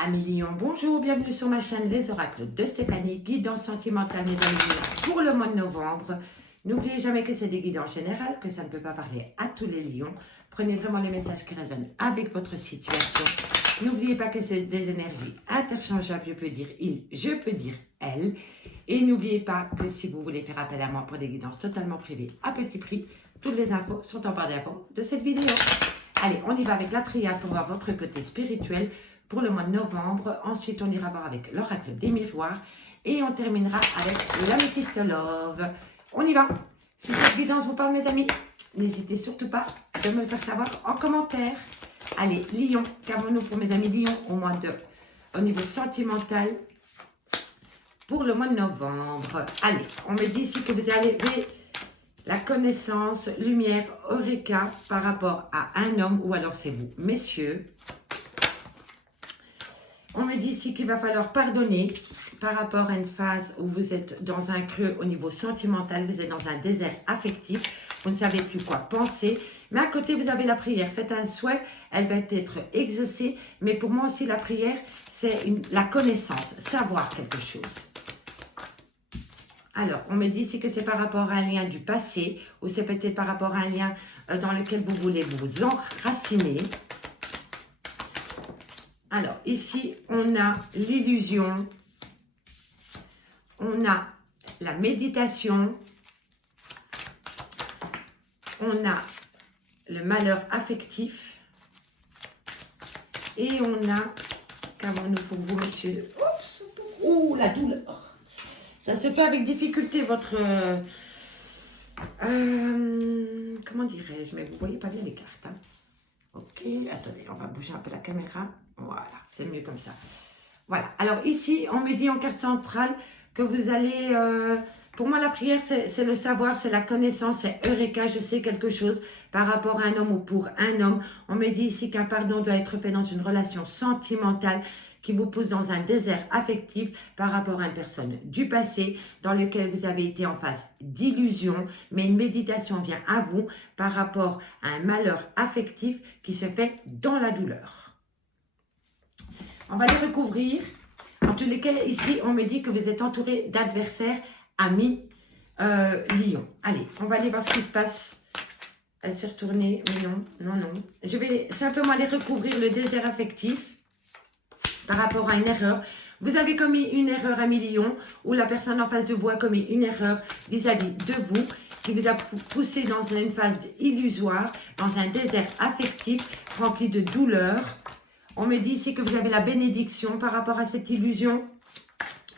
Amis Lion, bonjour, bienvenue sur ma chaîne Les Oracles de Stéphanie, guidance sentimentale mes amis pour le mois de novembre. N'oubliez jamais que c'est des guidances générales, que ça ne peut pas parler à tous les lions. Prenez vraiment les messages qui résonnent avec votre situation. N'oubliez pas que c'est des énergies interchangeables, je peux dire il, je peux dire elle. Et n'oubliez pas que si vous voulez faire appel à moi pour des guidances totalement privées à petit prix, toutes les infos sont en barre d'infos de cette vidéo. Allez, on y va avec la triade pour voir votre côté spirituel pour le mois de novembre. Ensuite, on ira voir avec l'oracle des miroirs. Et on terminera avec l'améthyste love. On y va. Si cette guidance vous parle, mes amis, n'hésitez surtout pas de me le faire savoir en commentaire. Allez, Lion, qu'avons-nous pour mes amis Lion au niveau sentimental pour le mois de novembre? Allez, on me dit ici que vous avez la connaissance, lumière, Eureka par rapport à un homme ou alors c'est vous, messieurs. On me dit ici qu'il va falloir pardonner par rapport à une phase où vous êtes dans un creux au niveau sentimental, vous êtes dans un désert affectif, vous ne savez plus quoi penser. Mais à côté, vous avez la prière. Faites un souhait, elle va être exaucée. Mais pour moi aussi, la prière, c'est la connaissance, savoir quelque chose. Alors, on me dit ici que c'est par rapport à un lien du passé ou c'est peut-être par rapport à un lien dans lequel vous voulez vous enraciner. Alors, ici, on a l'illusion, on a la méditation, on a le malheur affectif et on a, qu'avons-nous pour vous, messieurs? Oups, ouh, la douleur. Ça se fait avec difficulté, votre... comment dirais-je? Mais vous ne voyez pas bien les cartes. Hein? Ok, attendez, on va bouger un peu la caméra. Voilà, c'est mieux comme ça. Voilà, alors ici, on me dit en carte centrale que vous allez... pour moi, la prière, c'est le savoir, c'est la connaissance, c'est Eureka, je sais quelque chose par rapport à un homme ou pour un homme. On me dit ici qu'un pardon doit être fait dans une relation sentimentale qui vous pousse dans un désert affectif par rapport à une personne du passé dans lequel vous avez été en phase d'illusion, mais une méditation vient à vous par rapport à un malheur affectif qui se fait dans la douleur. On va les recouvrir. En tous les cas, ici, on me dit que vous êtes entouré d'adversaires, amis, Lion. Allez, on va aller voir ce qui se passe. Elle s'est retournée, mais non, non, non. Je vais simplement aller recouvrir le désert affectif par rapport à une erreur. Vous avez commis une erreur, ami Lion, ou la personne en face de vous a commis une erreur vis-à-vis de vous, qui vous a poussé dans une phase illusoire, dans un désert affectif rempli de douleur. On me dit ici que vous avez la bénédiction par rapport à cette illusion.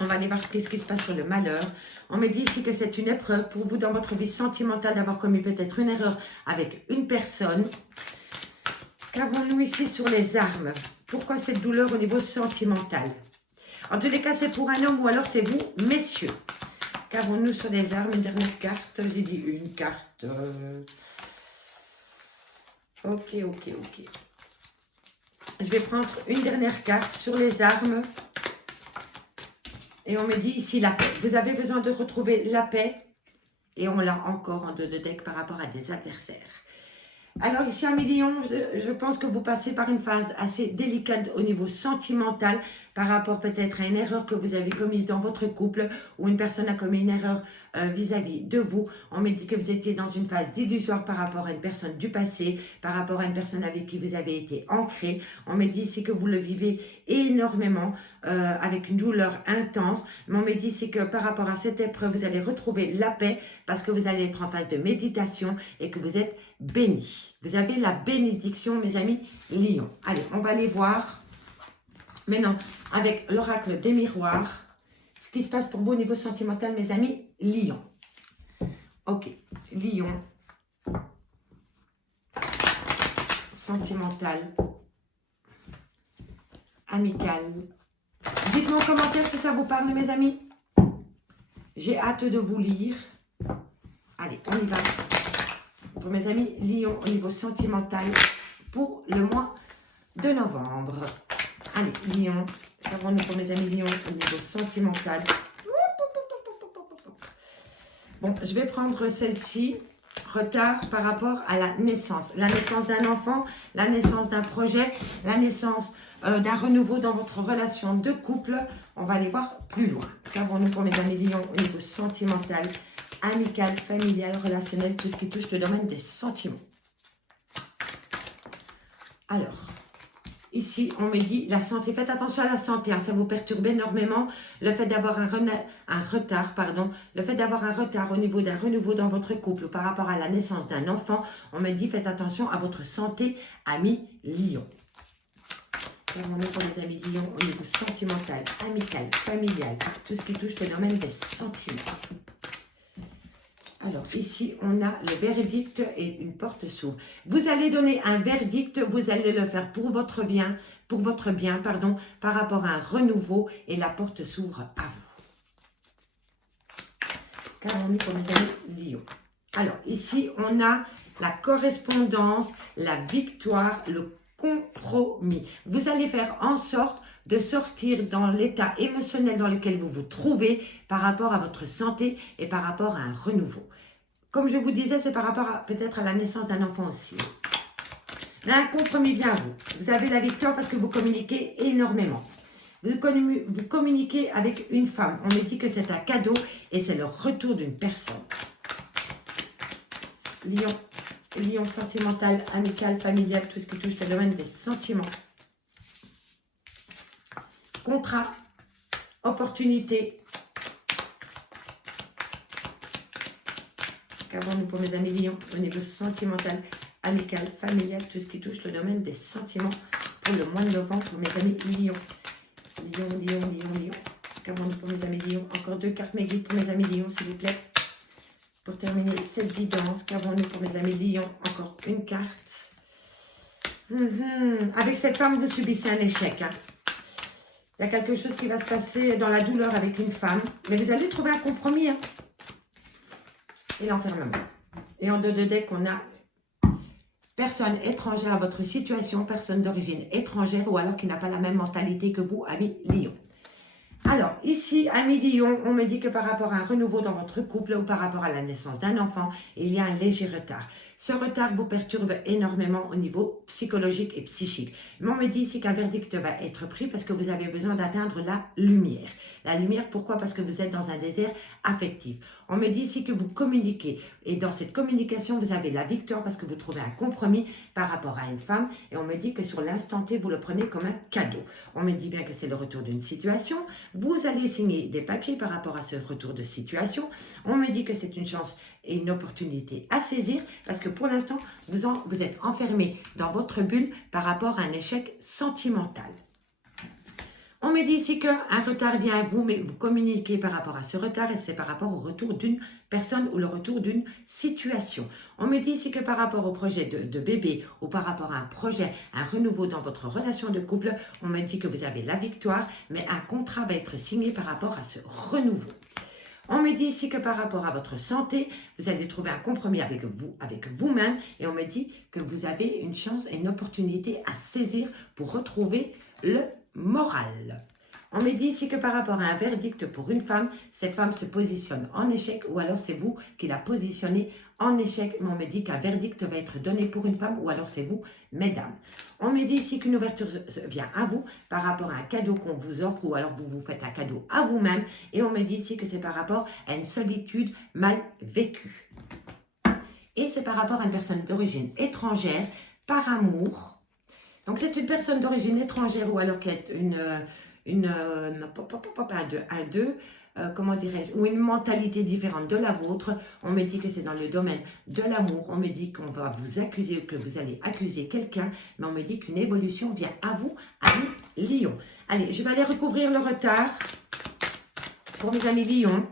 On va aller voir ce qui se passe sur le malheur. On me dit ici que c'est une épreuve pour vous dans votre vie sentimentale d'avoir commis peut-être une erreur avec une personne. Qu'avons-nous ici sur les armes? Pourquoi cette douleur au niveau sentimental? En tous les cas, c'est pour un homme ou alors c'est vous, messieurs. Qu'avons-nous sur les armes? Une dernière carte. J'ai dit une carte. Ok. Je vais prendre une dernière carte sur les armes. Et on me dit ici la paix. Vous avez besoin de retrouver la paix. Et on l'a encore en 2 de deck par rapport à des adversaires. Alors ici, amis Lion, je pense que vous passez par une phase assez délicate au niveau sentimental par rapport peut-être à une erreur que vous avez commise dans votre couple ou une personne a commis une erreur vis-à-vis de vous. On me dit que vous étiez dans une phase d'illusoire par rapport à une personne du passé, par rapport à une personne avec qui vous avez été ancré. On me dit ici que vous le vivez énormément avec une douleur intense. Mais on me dit ici que par rapport à cette épreuve, vous allez retrouver la paix parce que vous allez être en phase de méditation et que vous êtes béni. Vous avez la bénédiction, mes amis Lion. Allez, on va aller voir maintenant avec l'oracle des miroirs ce qui se passe pour vous au niveau sentimental, mes amis Lion. Ok, Lion. Sentimental. Amical. Dites-moi en commentaire si ça vous parle, mes amis. J'ai hâte de vous lire. Allez, on y va. Pour mes amis Lion au niveau sentimental pour le mois de novembre. Allez, Lion. Qu'avons-nous pour mes amis Lion au niveau sentimental? Bon, je vais prendre celle-ci. retard par rapport à la naissance d'un enfant, la naissance d'un projet, la naissance d'un renouveau dans votre relation de couple. On va aller voir plus loin. Qu'avons-nous pour mes amis lions au niveau sentimental, amical, familial, relationnel, tout ce qui touche le domaine des sentiments. Alors, ici, on me dit la santé. Faites attention à la santé, hein, ça vous perturbe énormément. Le fait d'avoir un retard, le fait d'avoir un retard au niveau d'un renouveau dans votre couple ou par rapport à la naissance d'un enfant, on me dit faites attention à votre santé, amis lions. On est pour les amis lions au niveau sentimental, amical, familial, tout ce qui touche le domaine des sentiments. Alors, ici, on a le verdict et une porte s'ouvre. Vous allez donner un verdict, vous allez le faire pour votre bien, par rapport à un renouveau et la porte s'ouvre à vous. Qu'avons-nous pour mes amis lions? Alors, ici, on a la correspondance, la victoire, le compromis. Vous allez faire en sorte de sortir dans l'état émotionnel dans lequel vous vous trouvez par rapport à votre santé et par rapport à un renouveau. Comme je vous disais, c'est par rapport peut-être à la naissance d'un enfant aussi. Là, un compromis vient à vous. Vous avez la victoire parce que vous communiquez énormément. Vous communiquez avec une femme. On me dit que c'est un cadeau et c'est le retour d'une personne. Lion sentimental, amical, familial, tout ce qui touche le domaine des sentiments. Contrat, opportunité. Qu'avons-nous pour mes amis lions au niveau sentimental, amical, familial, tout ce qui touche le domaine des sentiments pour le mois de novembre pour mes amis lions. Lion. Qu'avons-nous pour mes amis lions? Encore 2 cartes mes guides pour mes amis lions, s'il vous plaît. Pour terminer cette vidéo, qu'avons-nous pour mes amis lions? Encore une carte. Avec cette femme, vous subissez un échec. Hein. Il y a quelque chose qui va se passer dans la douleur avec une femme. Mais vous allez trouver un compromis. Hein. Et l'enfermement. Et en deux de deck, on a personne étrangère à votre situation, personne d'origine étrangère ou alors qui n'a pas la même mentalité que vous, amis lions. Alors, ici, amis lions, on me dit que par rapport à un renouveau dans votre couple ou par rapport à la naissance d'un enfant, il y a un léger retard. Ce retard vous perturbe énormément au niveau psychologique et psychique. Mais on me dit ici qu'un verdict va être pris parce que vous avez besoin d'atteindre la lumière. La lumière, pourquoi? Parce que vous êtes dans un désert affectif. On me dit ici que vous communiquez. Et dans cette communication, vous avez la victoire parce que vous trouvez un compromis par rapport à une femme. Et on me dit que sur l'instant T, vous le prenez comme un cadeau. On me dit bien que c'est le retour d'une situation. Vous allez signer des papiers par rapport à ce retour de situation. On me dit que c'est une chance et une opportunité à saisir parce que pour l'instant, vous êtes enfermé dans votre bulle par rapport à un échec sentimental. On me dit ici qu'un retard vient à vous, mais vous communiquez par rapport à ce retard et c'est par rapport au retour d'une personne ou le retour d'une situation. On me dit ici que par rapport au projet de bébé ou par rapport à un projet, un renouveau dans votre relation de couple, on me dit que vous avez la victoire, mais un contrat va être signé par rapport à ce renouveau. On me dit ici que par rapport à votre santé, vous allez trouver un compromis avec vous-même et on me dit que vous avez une chance et une opportunité à saisir pour retrouver le moral. On me dit ici que par rapport à un verdict pour une femme, cette femme se positionne en échec ou alors c'est vous qui la positionnez en échec, mais on me dit qu'un verdict va être donné pour une femme ou alors c'est vous, mesdames. On me dit ici qu'une ouverture vient à vous par rapport à un cadeau qu'on vous offre ou alors vous vous faites un cadeau à vous-même et on me dit ici que c'est par rapport à une solitude mal vécue. Et c'est par rapport à une personne d'origine étrangère par amour. Donc c'est une personne d'origine étrangère ou alors qui est comment dirais-je, ou une mentalité différente de la vôtre. On me dit que c'est dans le domaine de l'amour. On me dit qu'on va vous accuser, que vous allez accuser quelqu'un, mais on me dit qu'une évolution vient à vous, amis lions. Allez, je vais aller recouvrir le retard pour mes amis lions.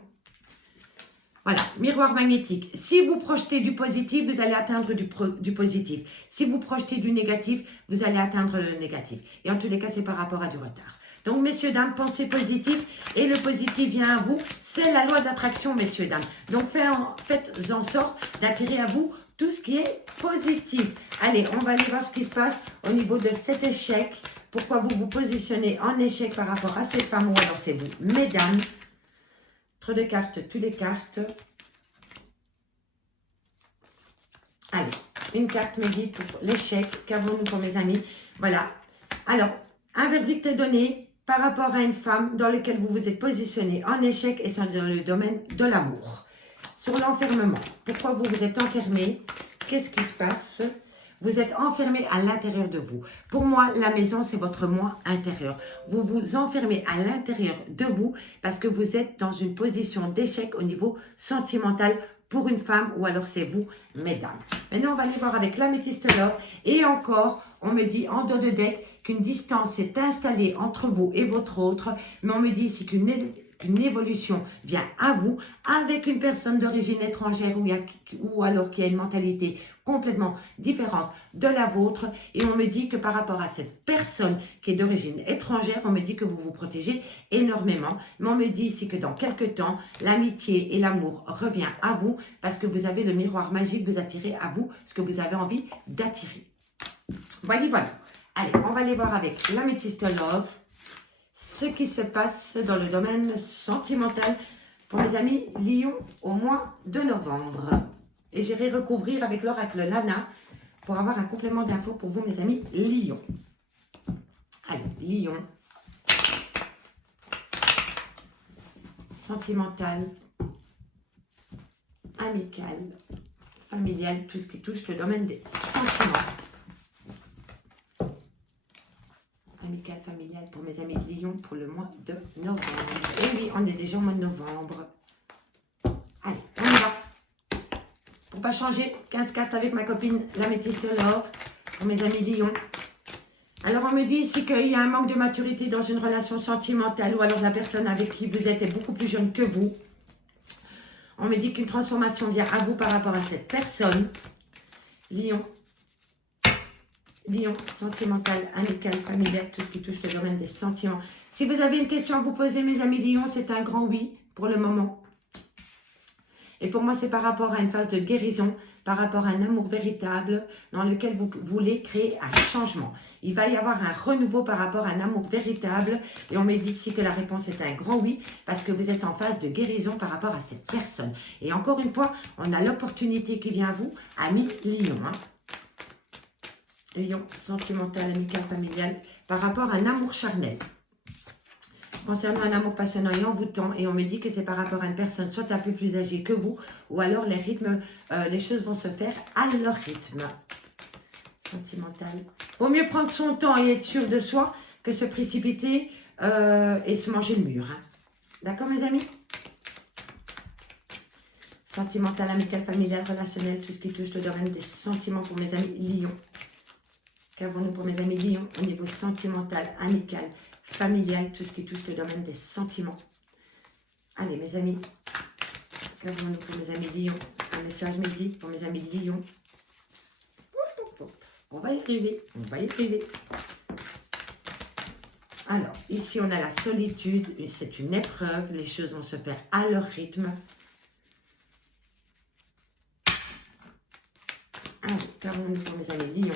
Voilà, miroir magnétique. Si vous projetez du positif, vous allez atteindre du positif. Si vous projetez du négatif, vous allez atteindre le négatif. Et en tous les cas, c'est par rapport à du retard. Donc, messieurs, dames, pensez positif et le positif vient à vous. C'est la loi d'attraction, messieurs, dames. Donc, faites en sorte d'attirer à vous tout ce qui est positif. Allez, on va aller voir ce qui se passe au niveau de cet échec. Pourquoi vous vous positionnez en échec par rapport à cette femme ou alors c'est vous, mesdames. Trop de cartes, toutes les cartes. Allez, une carte me guide pour l'échec. Qu'avons-nous pour mes amis? Voilà. Alors, un verdict est donné par rapport à une femme dans laquelle vous vous êtes positionné en échec et c'est dans le domaine de l'amour. Sur l'enfermement. Pourquoi vous vous êtes enfermé? Qu'est-ce qui se passe? Vous êtes enfermé à l'intérieur de vous. Pour moi, la maison, c'est votre moi intérieur. Vous vous enfermez à l'intérieur de vous parce que vous êtes dans une position d'échec au niveau sentimental pour une femme ou alors c'est vous, mesdames. Maintenant, on va aller voir avec l'améthyste l'or. Et encore, on me dit en dos de deck qu'une distance s'est installée entre vous et votre autre. Mais on me dit ici qu'une évolution vient à vous avec une personne d'origine étrangère ou alors qui a une mentalité complètement différente de la vôtre. Et on me dit que par rapport à cette personne qui est d'origine étrangère, on me dit que vous vous protégez énormément. Mais on me dit ici que dans quelques temps, l'amitié et l'amour revient à vous parce que vous avez le miroir magique, vous attirez à vous ce que vous avez envie d'attirer. Voilà, voilà. Allez, on va aller voir avec l'améthyste love ce qui se passe dans le domaine sentimental pour mes amis Lion au mois de novembre. Et j'irai recouvrir avec l'oracle Lana pour avoir un complément d'infos pour vous mes amis Lion. Allez, Lion. Sentimental, amical, familial, tout ce qui touche le domaine des sentiments. Amical, familial pour mes amis de Lion pour le mois de novembre. Et oui, on est déjà au mois de novembre. Allez, on y va. Pour pas changer, 15 cartes avec ma copine l'améthyste love pour mes amis Lion. Alors on me dit ici qu'il y a un manque de maturité dans une relation sentimentale ou alors la personne avec qui vous êtes est beaucoup plus jeune que vous. On me dit qu'une transformation vient à vous par rapport à cette personne. Lion. Lion, sentimental, amical, familial, tout ce qui touche le domaine des sentiments. Si vous avez une question à vous poser, mes amis Lion, c'est un grand oui pour le moment. Et pour moi, c'est par rapport à une phase de guérison, par rapport à un amour véritable dans lequel vous voulez créer un changement. Il va y avoir un renouveau par rapport à un amour véritable. Et on me dit ici que la réponse est un grand oui parce que vous êtes en phase de guérison par rapport à cette personne. Et encore une fois, on a l'opportunité qui vient à vous, ami Lion. Lion, sentimental, amical, familial, par rapport à un amour charnel. Concernant un amour passionnant et envoûtant, et on me dit que c'est par rapport à une personne soit un peu plus âgée que vous, ou alors les rythmes, les choses vont se faire à leur rythme. Sentimental. Vaut mieux prendre son temps et être sûr de soi que se précipiter et se manger le mur. Hein. D'accord mes amis? Sentimental, amical, familial, relationnel, tout ce qui touche le domaine des sentiments pour mes amis Lion. Qu'avons-nous pour mes amis Lion au niveau sentimental, amical, familial, tout ce qui touche le domaine des sentiments. Allez mes amis, qu'avons-nous pour mes amis Lion? Un message me dit pour mes amis Lion. On va y arriver, on va y arriver. Alors, ici on a la solitude, c'est une épreuve, les choses vont se faire à leur rythme. Allez, qu'avons-nous pour mes amis Lion?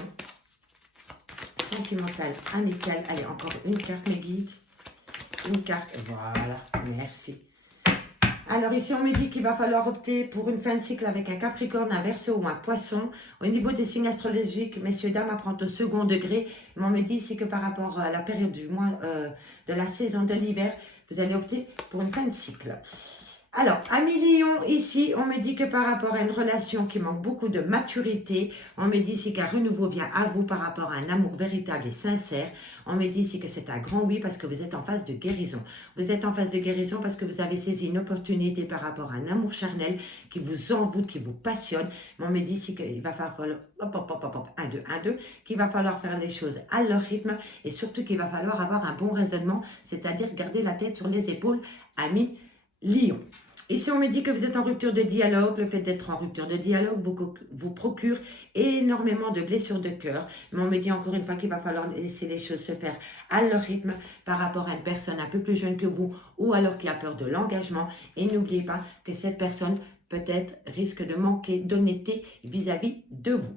Sentimental, amical. Allez, encore une carte mes guides. Une carte, voilà, merci. Alors ici, on me dit qu'il va falloir opter pour une fin de cycle avec un Capricorne, un Verseau ou un Poisson. Au niveau des signes astrologiques, messieurs, dames, apprendre au second degré. Mais on me dit ici que par rapport à la période du mois, de la saison de l'hiver, vous allez opter pour une fin de cycle. Alors, amis Lion, ici, on me dit que par rapport à une relation qui manque beaucoup de maturité, on me dit ici qu'un renouveau vient à vous par rapport à un amour véritable et sincère. On me dit ici que c'est un grand oui parce que vous êtes en phase de guérison. Vous êtes en phase de guérison parce que vous avez saisi une opportunité par rapport à un amour charnel qui vous envoûte, qui vous passionne. Mais on me dit ici qu'il va falloir, 1, 2, 1, 2, qu'il va falloir faire les choses à leur rythme et surtout qu'il va falloir avoir un bon raisonnement, c'est-à-dire garder la tête sur les épaules, amis Lion. Ici, on me dit que vous êtes en rupture de dialogue. Le fait d'être en rupture de dialogue vous procure énormément de blessures de cœur. Mais on me dit encore une fois qu'il va falloir laisser les choses se faire à leur rythme par rapport à une personne un peu plus jeune que vous ou alors qui a peur de l'engagement. Et n'oubliez pas que cette personne peut-être risque de manquer d'honnêteté vis-à-vis de vous.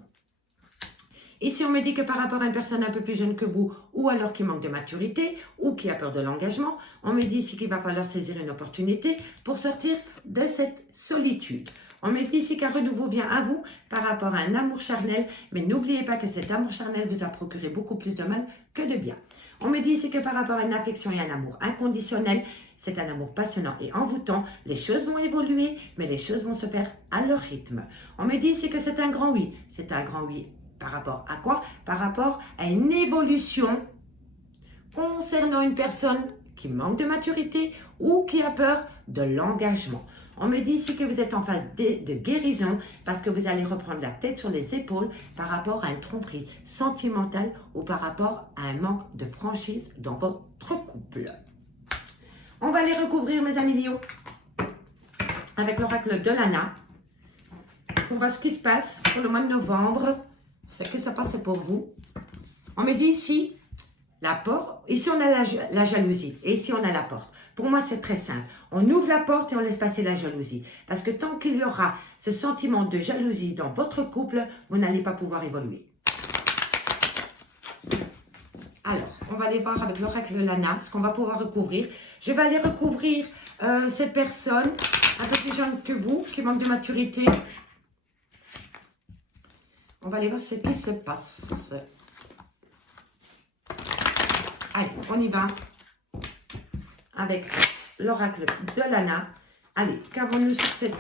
Ici, on me dit que par rapport à une personne un peu plus jeune que vous, ou alors qui manque de maturité, ou qui a peur de l'engagement, on me dit ici qu'il va falloir saisir une opportunité pour sortir de cette solitude. On me dit ici qu'un renouveau vient à vous par rapport à un amour charnel, mais n'oubliez pas que cet amour charnel vous a procuré beaucoup plus de mal que de bien. On me dit ici que par rapport à une affection et un amour inconditionnel, c'est un amour passionnant et envoûtant. Les choses vont évoluer, mais les choses vont se faire à leur rythme. On me dit ici que c'est un grand oui. C'est un grand oui par rapport à quoi? Par rapport à une évolution concernant une personne qui manque de maturité ou qui a peur de l'engagement. On me dit ici que vous êtes en phase de guérison parce que vous allez reprendre la tête sur les épaules par rapport à une tromperie sentimentale ou par rapport à un manque de franchise dans votre couple. On va les recouvrir, mes amis Lyon, avec l'oracle de Lana pour voir ce qui se passe pour le mois de novembre. C'est que ça passe pour vous. On me dit ici, la porte, ici on a la jalousie et ici on a la porte. Pour moi, c'est très simple. On ouvre la porte et on laisse passer la jalousie. Parce que tant qu'il y aura ce sentiment de jalousie dans votre couple, vous n'allez pas pouvoir évoluer. Alors, on va aller voir avec l'oracle Lana ce qu'on va pouvoir recouvrir. Je vais aller recouvrir cette personne un peu plus jeune que vous, qui manque de maturité. On va aller voir ce qui se passe. Allez, on y va avec l'oracle de Lana. Allez, qu'avons-nous sur cette...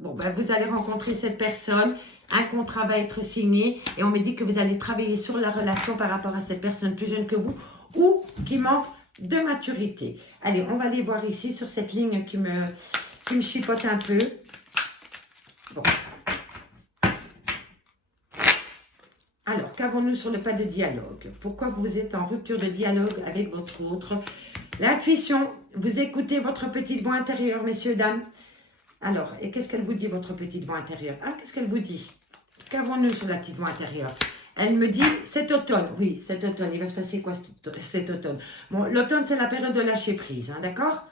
Bon, ben, vous allez rencontrer cette personne, un contrat va être signé et on me dit que vous allez travailler sur la relation par rapport à cette personne plus jeune que vous ou qui manque de maturité. Allez, on va aller voir ici sur cette ligne qui me chipote un peu. Bon. Alors, qu'avons-nous sur le pas de dialogue? Pourquoi vous êtes en rupture de dialogue avec votre autre? L'intuition, vous écoutez votre petite voix intérieure, messieurs, dames. Alors, et qu'est-ce qu'elle vous dit, votre petite voix intérieure? Ah, qu'est-ce qu'elle vous dit? Qu'avons-nous sur la petite voix intérieure? Elle me dit, cet automne, oui, cet automne, il va se passer quoi cet automne? Bon, l'automne, c'est la période de lâcher prise, hein, d'accord?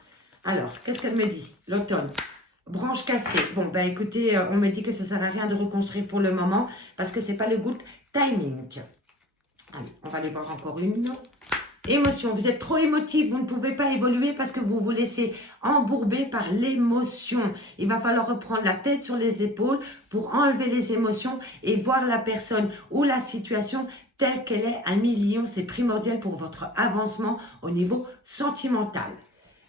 Alors, qu'est-ce qu'elle me dit? L'automne. Branche cassée. Bon, ben écoutez, on me dit que ça ne sert à rien de reconstruire pour le moment parce que ce n'est pas le good timing. Allez, on va aller voir encore une. Émotion. Vous êtes trop émotif, vous ne pouvez pas évoluer parce que vous vous laissez embourber par l'émotion. Il va falloir reprendre la tête sur les épaules pour enlever les émotions et voir la personne ou la situation telle qu'elle est à 1 000 000. C'est primordial pour votre avancement au niveau sentimental.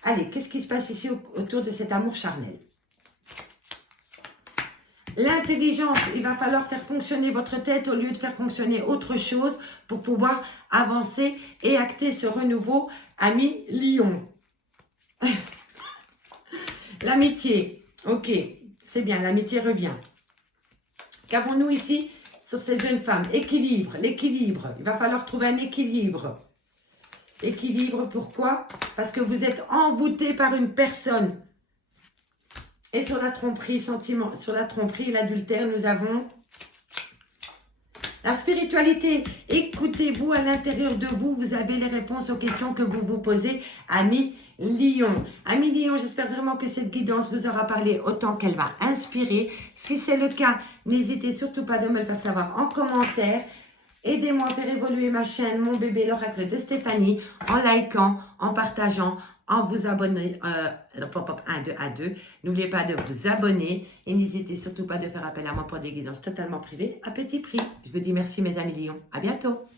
Allez, qu'est-ce qui se passe ici autour de cet amour charnel? L'intelligence, il va falloir faire fonctionner votre tête au lieu de faire fonctionner autre chose pour pouvoir avancer et acter ce renouveau à 1 000 000. L'amitié, ok, c'est bien, l'amitié revient. Qu'avons-nous ici sur cette jeune femme? Équilibre, l'équilibre, il va falloir trouver un équilibre. Équilibre, pourquoi? Parce que vous êtes envoûté par une personne. Et sur la tromperie, sur la tromperie, l'adultère, nous avons la spiritualité. Écoutez-vous à l'intérieur de vous, vous avez les réponses aux questions que vous vous posez, amis Lion. Amis Lion, j'espère vraiment que cette guidance vous aura parlé autant qu'elle m'a inspiré. Si c'est le cas, n'hésitez surtout pas de me le faire savoir en commentaire. Aidez-moi à faire évoluer ma chaîne, mon bébé, l'oracle de Stéphanie, en likant, en partageant, en vous abonnant, 1, 2, à 2. N'oubliez pas de vous abonner et n'hésitez surtout pas de faire appel à moi pour des guidances totalement privées à petit prix. Je vous dis merci mes amis Lions. À bientôt.